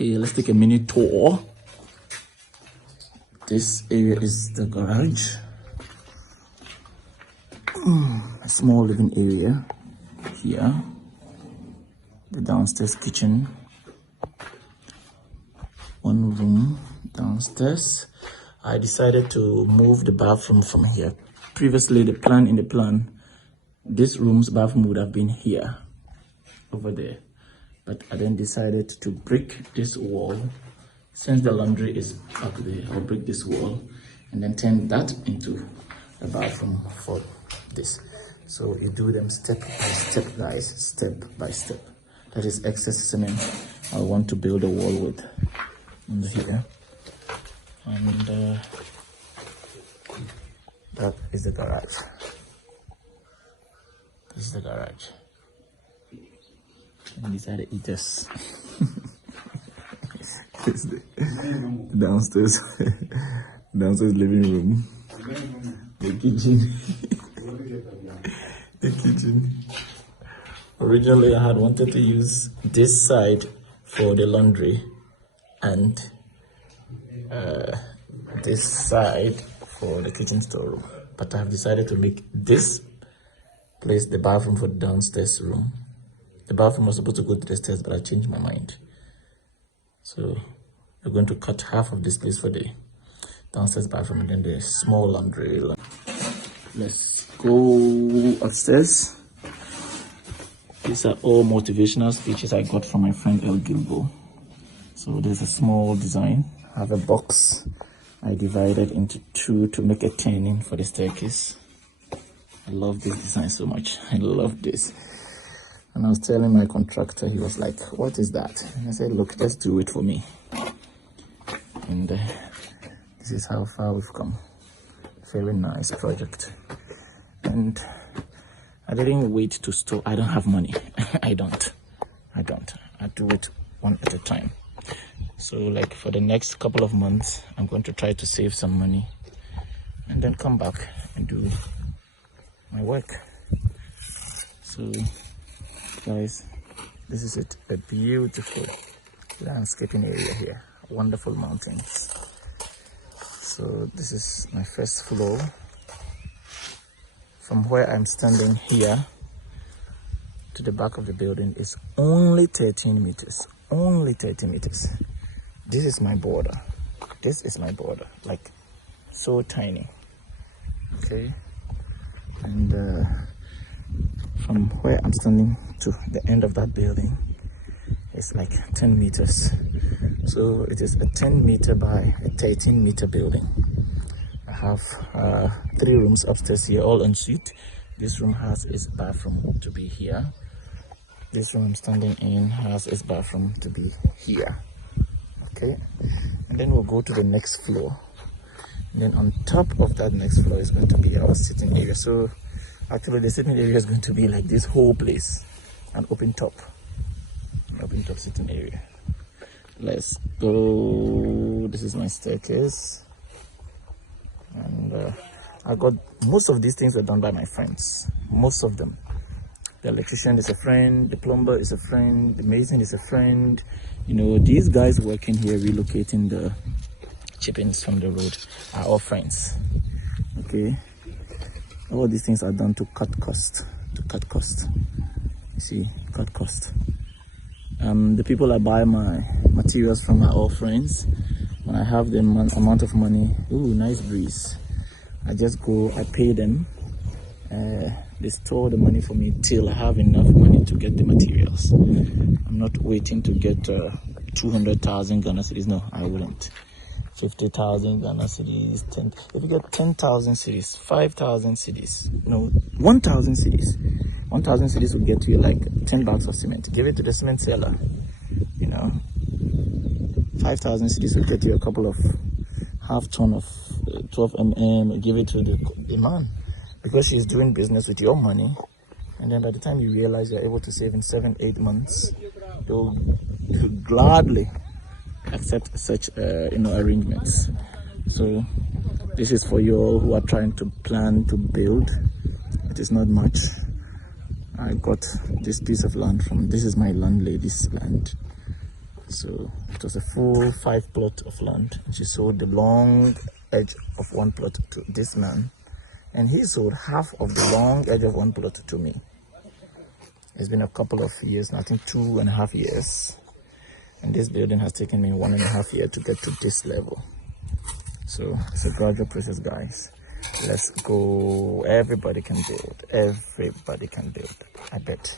Okay, let's take a mini tour. This area is the garage. A small living area here. The downstairs kitchen. One room downstairs. I decided to move the bathroom from here. Previously, the plan, this room's bathroom would have been here, over there. But I then decided to break this wall. Since the laundry is back there, I'll break this wall and then turn that into a bathroom for this. So you do them step by step, guys, step by step. That is excess cement I want to build a wall with under here. And that is the garage. This is the garage. And these are the eaters. This is the downstairs living room. The kitchen. The kitchen. Originally, I had wanted to use this side for the laundry and this side for the kitchen storeroom. But I have decided to make this place the bathroom for the downstairs room. The bathroom was supposed to go to the stairs, but I changed my mind. So we're going to cut half of this place for the downstairs bathroom and then the small laundry. Let's go upstairs. These are all motivational speeches I got from my friend elgigogh. So there's a small design. I have a box I divided into two to make a turning for the staircase. I love this design so much. I love this. And I was telling my contractor, he was like, what is that? And I said, look, just do it for me. And this is how far we've come. Very nice project. And I didn't wait to store. I don't have money. I don't. I do it one at a time. So like for the next couple of months, I'm going to try to save some money and then come back and do my work. So guys, this is it. A beautiful landscaping area here. Wonderful mountains. So this is my first floor. From where I'm standing here to the back of the building is only 13 meters. Only 30 meters. This is my border. This is my border. Like, so tiny. Okay? And from where I'm standing to the end of that building is like 10 meters. So it is a 10 meter by a 13 meter building. I have 3 rooms upstairs here, all en suite. This room has its bathroom to be here. This room I'm standing in has its bathroom to be here. Okay, and then we'll go to the next floor. And then on top of that next floor is going to be our sitting area. So actually the sitting area is going to be like this whole place, an open top sitting area. Let's go. This is my staircase. And I got most of these things were done by my friends. Most of them. The electrician is a friend, the plumber is a friend, the mason is a friend. You know, these guys working here relocating the chippings from the road are all friends. Okay, all these things are done to cut cost. You see, cut cost. The people I buy my materials from are all friends. When I have the amount of money, ooh, nice breeze, I just go, I pay them. They store the money for me till I have enough money to get the materials. I'm not waiting to get 200,000 Ghana cedis. No, I wouldn't. 50,000 Ghana cedis, 10. If you get 10,000 cedis, 5,000 cedis, no, 1,000 cedis. 1,000 cedis will get you like 10 bags of cement. Give it to the cement seller. You know, 5,000 cedis will get you a couple of half ton of 12 mm. Give it to the man. Because she's doing business with your money, and then by the time you realize you're able to save in 7-8 months, you'll gladly accept such arrangements. So this is for you all who are trying to plan to build. It is not much. I got this piece of land from, this is my landlady's land. So it was a full 5 plot of land, and she sold the long edge of 1 plot to this man, and he sold half of the long edge of 1 plot to me. It's been a couple of years, I think 2.5 years, and this building has taken me 1.5 years to get to this level. So it's a gradual process, guys. Let's go. Everybody can build. Everybody can build. I bet.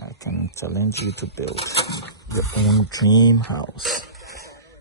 I can challenge you to build your own dream house.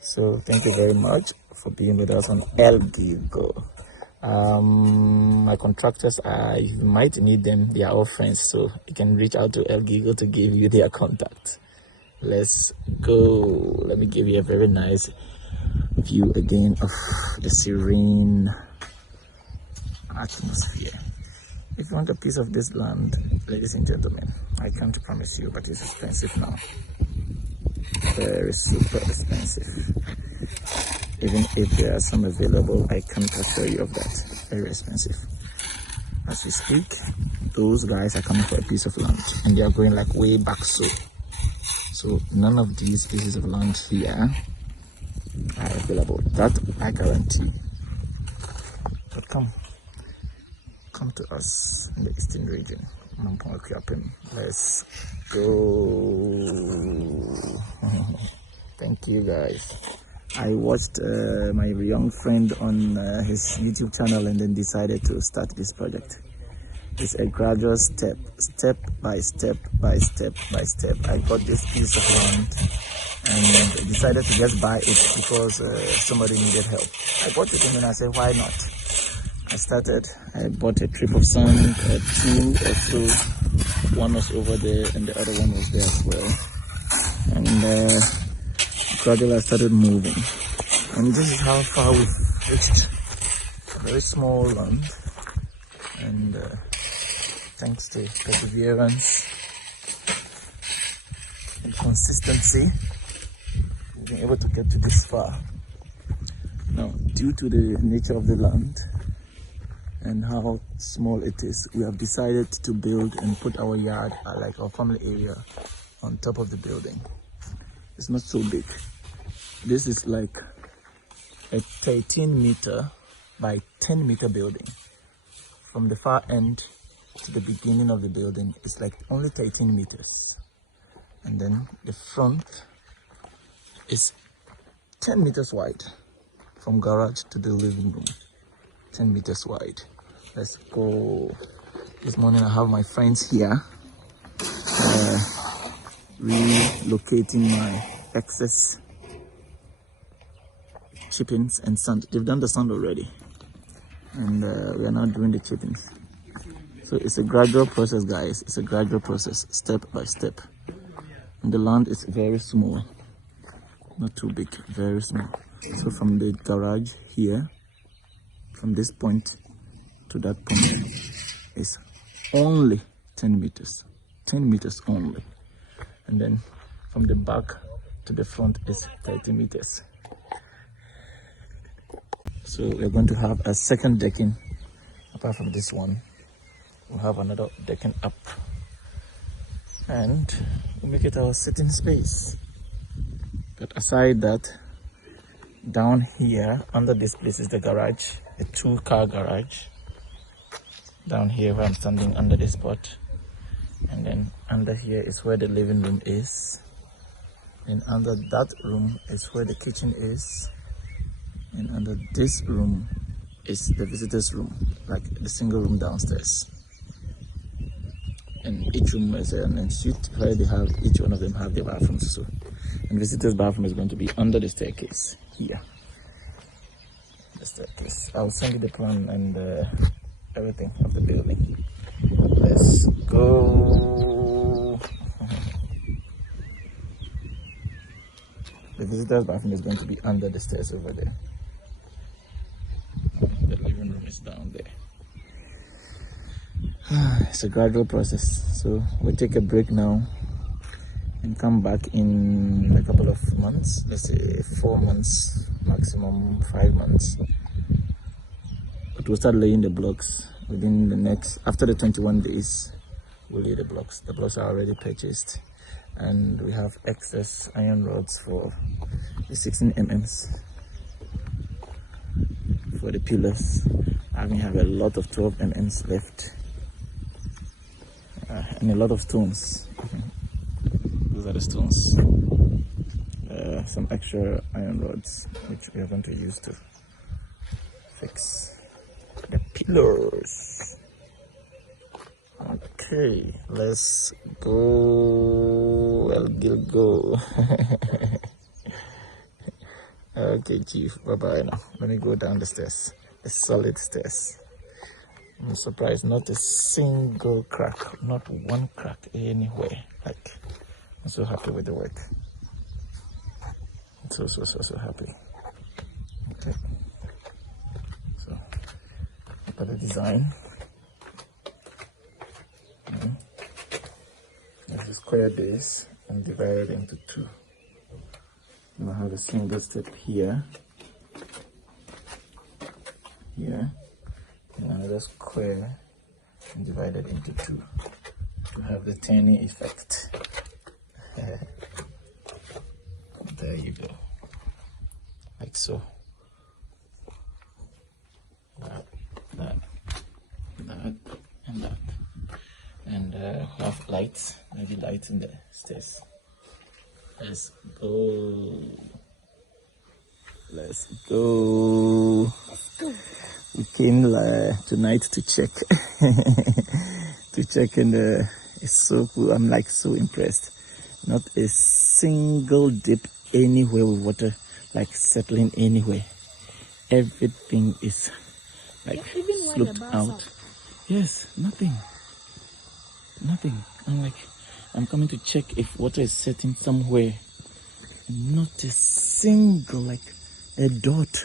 So thank you very much for being with us on elgigogh. My contractors, you might need them. They are all friends, so you can reach out to elgigogh to give you their contact. Let's go. Let me give you a very nice view again of the serene atmosphere. If you want a piece of this land, ladies and gentlemen, I can't promise you, but it's expensive now. Very super expensive. Even if there are some available, I can't assure you of that. Very expensive. As we speak, those guys are coming for a piece of land, and they are going like way back so none of these pieces of land here are available. That I guarantee. But come to us in the eastern region. Let's go. Thank you, guys. I watched my young friend on his YouTube channel and then decided to start this project. It's a gradual step by step. I got this piece of land and decided to just buy it because somebody needed help. I bought it and then I said, why not? I bought a trip of sand, 2 or so. One was over there and the other one was there as well. And gradually I started moving. And this is how far we've reached. Very small land. And thanks to perseverance and consistency, we've been able to get to this far. Now, due to the nature of the land and how small it is, we have decided to build and put our yard, like our family area, on top of the building. It's not so big. This is like a 13-meter by 10-meter building. From the far end to the beginning of the building, it's like only 13 meters. And then the front is 10 meters wide. From garage to the living room, 10 meters wide. Let's go. This morning I have my friends here relocating my excess chippings and sand. They've done the sand already, and we are now doing the chippings. So it's a gradual process, guys. It's a gradual process, step by step. And the land is very small, not too big, very small. So from the garage here, from this point to that point, is only 10 meters. 10 meters only. And then from the back to the front is 30 meters. So we're going to have a second decking. Apart from this one, we'll have another decking up. And we'll make it our sitting space. But aside that, down here under this place is the garage, a 2-car garage. Down here where I'm standing under this spot, and then under here is where the living room is, and under that room is where the kitchen is, and under this room is the visitors room, like the single room downstairs. And each room is an ensuite where they have, each one of them have their bathrooms. So, and visitors bathroom is going to be under the staircase here. The staircase. I'll send you the plan and everything of the building. Let's go. The visitors bathroom is going to be under the stairs over there. The living room is down there. It's a gradual process, so we'll take a break now and come back in a couple of months. Let's say 4 months, maximum 5 months. But we'll start laying the blocks within the next, after the 21 days, we'll lay the blocks. The blocks are already purchased. and we have excess iron rods for the 16 mm for the pillars. I have a lot of 12 mm left, and a lot of stones. Those are the stones. Some extra iron rods which we are going to use to fix the pillars. Okay, let's go, elgigogh. Okay, Chief, bye bye now. Let me go down the stairs, the solid stairs. I'm surprised, not a single crack, not one crack anywhere. Like, I'm so happy with the work. So happy. Okay, so look at the design. There's a square base and divided into two. You have a single step here, and another square and divided into two to have the turning effect. There you go, like so. That, and that. And have lights, maybe lights in the stairs. Let's go. We came tonight to check. And it's so cool. I'm like so impressed. Not a single dip anywhere with water like settling anywhere. Everything is like sloped out. Yes, nothing. I'm coming to check if water is setting somewhere. Not a single, like a dot.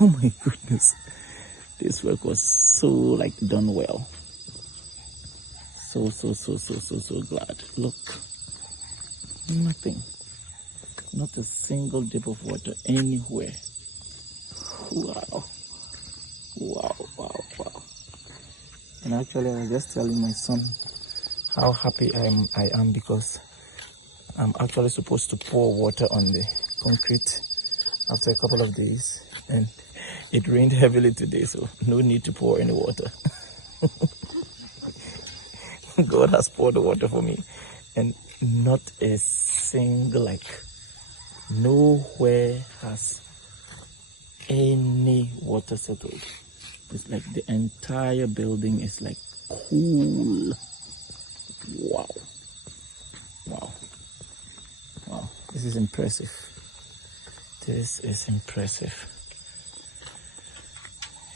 Oh my goodness. This work was so like done well. So glad. Look. Nothing. Not a single dip of water anywhere. Wow. And actually, I was just telling my son how happy I am because I'm actually supposed to pour water on the concrete after a couple of days, and it rained heavily today, so no need to pour any water. God has poured the water for me, and not a single, like, nowhere has any water settled. It's like the entire building is like cool. Wow. This is impressive.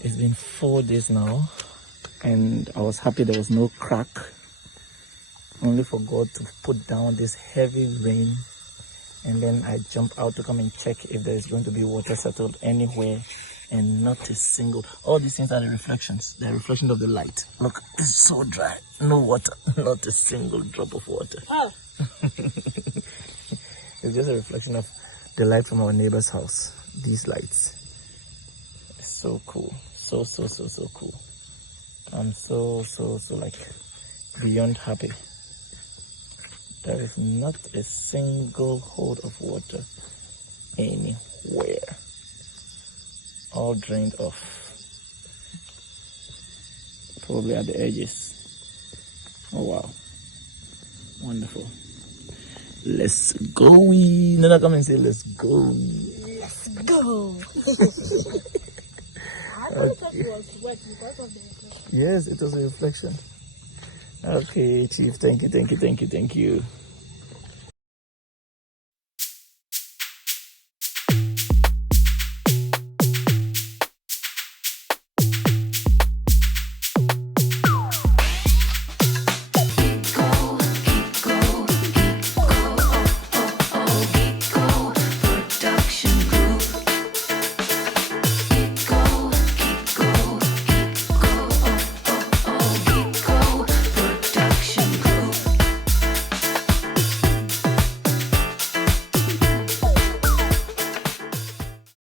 It's been 4 days now, and I was happy there was no crack. Only for God to put down this heavy rain, and then I jump out to come and check if there is going to be water settled anywhere, and not a single. All these things are the reflections. The reflection of the light. Look, it's so dry. No water. Not a single drop of water. Oh. It's just a reflection of the light from our neighbor's house. These lights. It's so cool. So cool. I'm so like beyond happy. There is not a single hold of water anywhere. All drained off. Probably at the edges. Oh wow. Wonderful. Let's go. Nana, come and say let's go. Let's go. I thought it was wet because of the reflection. Yes, it was a reflection. Okay, Chief. Thank you.